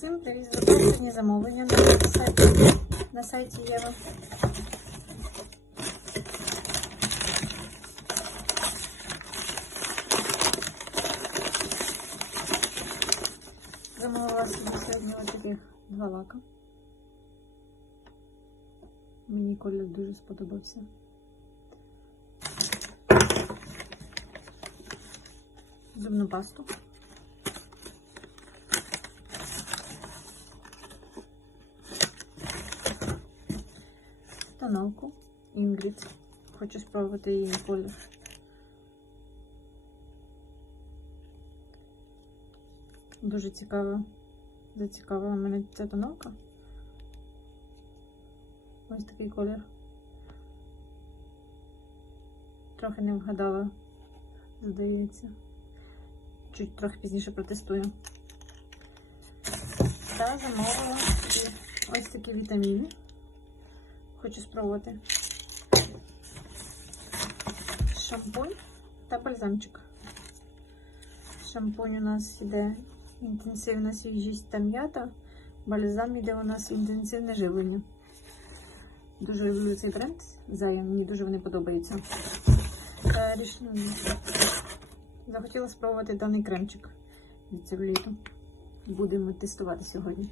Всім привіт! Запрошені замовлення на сайті, на сайті Єва. Замовила собі сьогодні ось два лака. Мені колір дуже сподобався. Зубну пасту. Тоналку Інгрід. Хочу спробувати її колір. Дуже цікаво. Зацікавила мене ця тоналка. Ось такий колір. Трохи не вгадала, здається. Чуть трохи пізніше протестую. Та замовила ось такі вітаміни. Хочу спробувати. Шампунь та бальзамчик. Шампунь у нас іде інтенсивна свіжість та м'ята. Бальзам іде у нас інтенсивне живлення. Дуже люблю цей бренд. Зая, мені дуже вони подобаються. Та ріш... Захотіла спробувати даний кремчик від целлюліту. Будемо тестувати сьогодні.